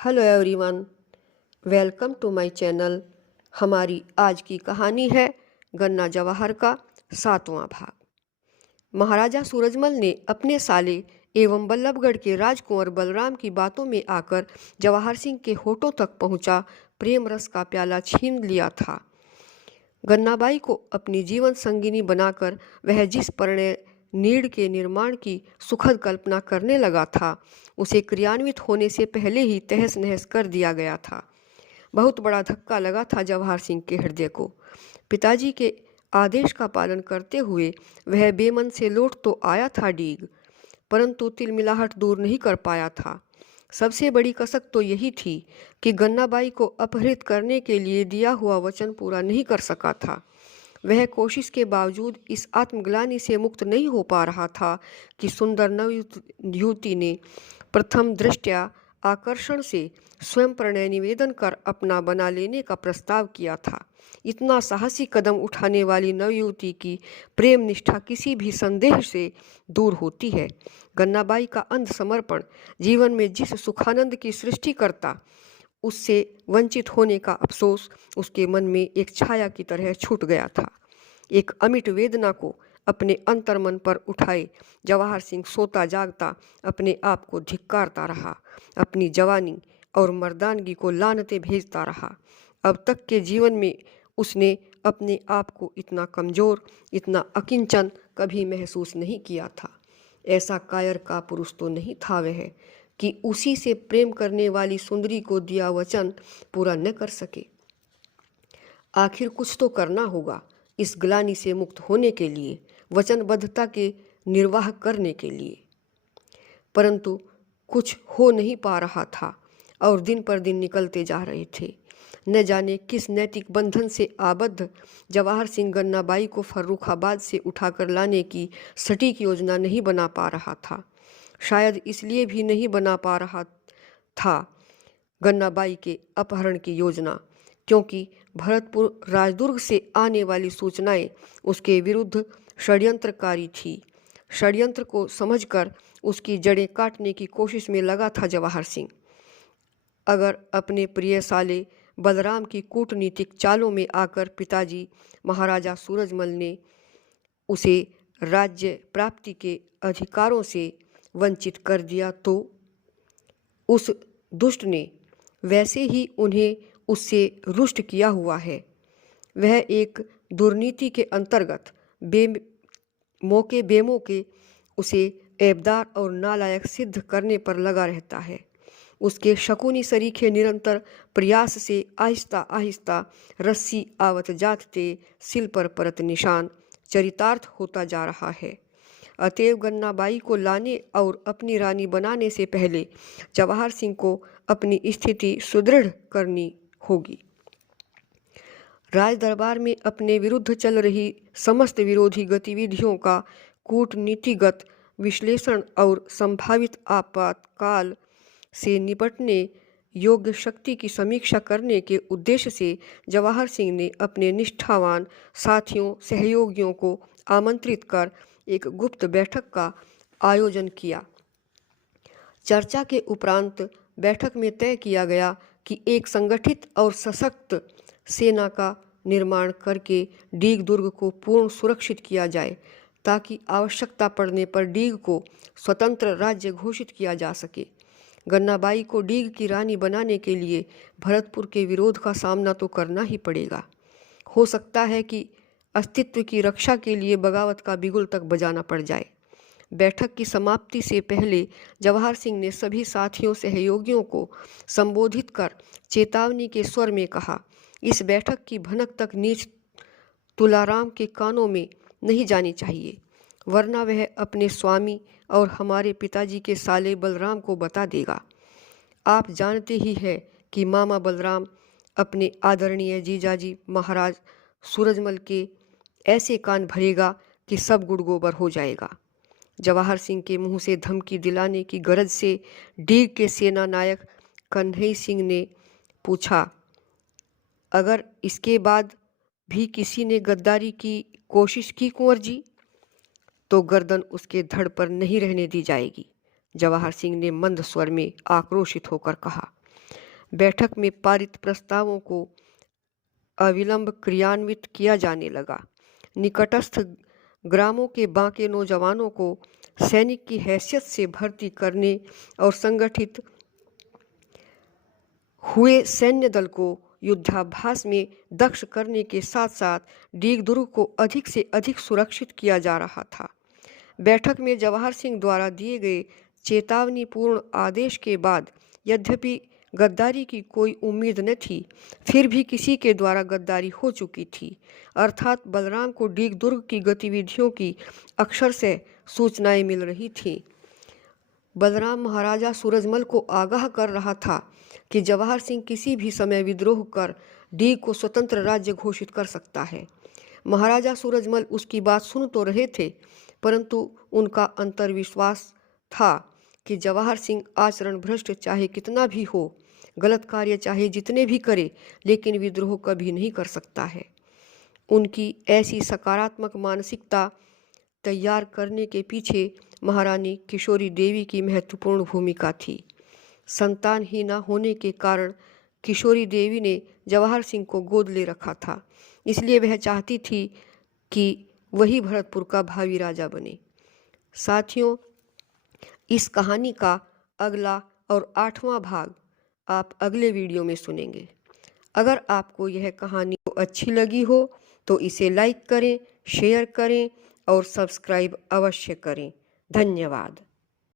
Hello everyone, welcome to my channel. हमारी आज की कहानी है गन्ना जवाहर का 7वां भाग। महाराजा सूरजमल ने अपने साले एवं बल्लभगढ़ के राजकुंवर बलराम की बातों में आकर जवाहर सिंह के होठों तक पहुंचा प्रेम रस का प्याला छीन लिया था। गन्नाबाई को अपनी जीवन संगिनी बनाकर वह जिस परिणय नीड़ के निर्माण की सुखद कल्पना करने लगा था, उसे क्रियान्वित होने से पहले ही तहस नहस कर दिया गया था। बहुत बड़ा धक्का लगा था जवाहर सिंह के हृदय को। पिताजी के आदेश का पालन करते हुए वह बेमन से लौट तो आया था डीग, परंतु तिलमिलाहट दूर नहीं कर पाया था। सबसे बड़ी कसक तो यही थी कि गन्नाबाई को अपहृत करने के लिए दिया हुआ वचन पूरा नहीं कर सका था। वह कोशिश के बावजूद इस आत्मग्लानि से मुक्त नहीं हो पा रहा था कि सुंदर नवयुवती ने प्रथम दृष्टया आकर्षण से स्वयं प्रणय निवेदन कर अपना बना लेने का प्रस्ताव किया था। इतना साहसी कदम उठाने वाली नवयुवती की प्रेम निष्ठा किसी भी संदेह से दूर होती है। गन्नाबाई का अंध समर्पण जीवन में जिस सुखानंद की सृष्टि करता, उससे वंचित होने का अफसोस उसके मन में एक छाया की तरह छूट गया था। एक अमिट वेदना को अपने अंतर्मन पर उठाए जवाहर सिंह सोता जागता अपने आप को धिक्कारता रहा, अपनी जवानी और मर्दानगी को लानते भेजता रहा। अब तक के जीवन में उसने अपने आप को इतना कमज़ोर, इतना अकिंचन कभी महसूस नहीं किया था। ऐसा कायर का पुरुष तो नहीं था वह कि उसी से प्रेम करने वाली सुंदरी को दिया वचन पूरा न कर सके। आखिर कुछ तो करना होगा इस ग्लानि से मुक्त होने के लिए, वचनबद्धता के निर्वाह करने के लिए। परंतु कुछ हो नहीं पा रहा था और दिन पर दिन निकलते जा रहे थे। न जाने किस नैतिक बंधन से आबद्ध जवाहर सिंह गन्नाबाई को फर्रुखाबाद से उठाकर लाने की सटीक योजना नहीं बना पा रहा था। शायद इसलिए भी नहीं बना पा रहा था गन्नाबाई के अपहरण की योजना, क्योंकि भरतपुर राजदुर्ग से आने वाली सूचनाएं उसके विरुद्ध षड्यंत्रकारी थी। षड्यंत्र को समझकर उसकी जड़ें काटने की कोशिश में लगा था जवाहर सिंह। अगर अपने प्रिय साले बलराम की कूटनीतिक चालों में आकर पिताजी महाराजा सूरजमल ने उसे राज्य प्राप्ति के अधिकारों से वंचित कर दिया, तो उस दुष्ट ने वैसे ही उन्हें उससे रुष्ट किया हुआ है। वह एक दुर्नीति के अंतर्गत मौके बेमौके उसे ऐबदार और नालायक सिद्ध करने पर लगा रहता है। उसके शकुनी सरीखे निरंतर प्रयास से आहिस्ता आहिस्ता रस्सी आवत जाते सिल पर परत निशान चरितार्थ होता जा रहा है। अतएव गन्नाबाई को लाने और अपनी रानी बनाने से पहले जवाहर सिंह को अपनी स्थिति सुदृढ़ करनी होगी। राज दरबार में अपने विरुद्ध चल रही समस्त विरोधी गतिविधियों का कूटनीतिगत विश्लेषण और संभावित आपातकाल से निपटने योग्य शक्ति की समीक्षा करने के उद्देश्य से जवाहर सिंह ने अपने निष्ठावान साथियों सहयोगियों को आमंत्रित कर एक गुप्त बैठक का आयोजन किया। चर्चा के उपरांत बैठक में तय किया गया कि एक संगठित और सशक्त सेना का निर्माण करके डीग दुर्ग को पूर्ण सुरक्षित किया जाए, ताकि आवश्यकता पड़ने पर डीग को स्वतंत्र राज्य घोषित किया जा सके। गन्नाबाई को डीग की रानी बनाने के लिए भरतपुर के विरोध का सामना तो करना ही पड़ेगा। हो सकता है कि अस्तित्व की रक्षा के लिए बगावत का बिगुल तक बजाना पड़ जाए। बैठक की समाप्ति से पहले जवाहर सिंह ने सभी साथियों सहयोगियों को संबोधित कर चेतावनी के स्वर में कहा, इस बैठक की भनक तक नीच तुलाराम के कानों में नहीं जानी चाहिए, वरना वह अपने स्वामी और हमारे पिताजी के साले बलराम को बता देगा। आप जानते ही हैं कि मामा बलराम अपने आदरणीय जीजाजी महाराज सूरजमल के ऐसे कान भरेगा कि सब गुड़ गोबर हो जाएगा। जवाहर सिंह के मुंह से धमकी दिलाने की गरज से डीग के सेना नायक कन्हई सिंह ने पूछा, अगर इसके बाद भी किसी ने गद्दारी की कोशिश की कुंवर जी, तो गर्दन उसके धड़ पर नहीं रहने दी जाएगी। जवाहर सिंह ने मंद स्वर में आक्रोशित होकर कहा। बैठक में पारित प्रस्तावों को अविलंब क्रियान्वित किया जाने लगा। निकटस्थ ग्रामों के बाके नौजवानों को सैनिक की हैसियत से भर्ती करने और संगठित हुए सैन्य दल को युद्धाभ्यास में दक्ष करने के साथ साथ डीग दुर्ग को अधिक से अधिक सुरक्षित किया जा रहा था। बैठक में जवाहर सिंह द्वारा दिए गए चेतावनीपूर्ण आदेश के बाद यद्यपि गद्दारी की कोई उम्मीद न थी, फिर भी किसी के द्वारा गद्दारी हो चुकी थी, अर्थात बलराम को डीग दुर्ग की गतिविधियों की अक्षर से सूचनाएं मिल रही थीं। बलराम महाराजा सूरजमल को आगाह कर रहा था कि जवाहर सिंह किसी भी समय विद्रोह कर डीग को स्वतंत्र राज्य घोषित कर सकता है। महाराजा सूरजमल उसकी बात सुन तो रहे थे, परंतु उनका अंतर्विश्वास था कि जवाहर सिंह आचरण भ्रष्ट चाहे कितना भी हो, गलत कार्य चाहे जितने भी करे, लेकिन विद्रोह कभी नहीं कर सकता है। उनकी ऐसी सकारात्मक मानसिकता तैयार करने के पीछे महारानी किशोरी देवी की महत्वपूर्ण भूमिका थी। संतान ही न होने के कारण किशोरी देवी ने जवाहर सिंह को गोद ले रखा था, इसलिए वह चाहती थी कि वही भरतपुर का भावी राजा बने। साथियों, इस कहानी का अगला और 8वां भाग आप अगले वीडियो में सुनेंगे। अगर आपको यह कहानी अच्छी लगी हो तो इसे लाइक करें, शेयर करें और सब्सक्राइब अवश्य करें। धन्यवाद।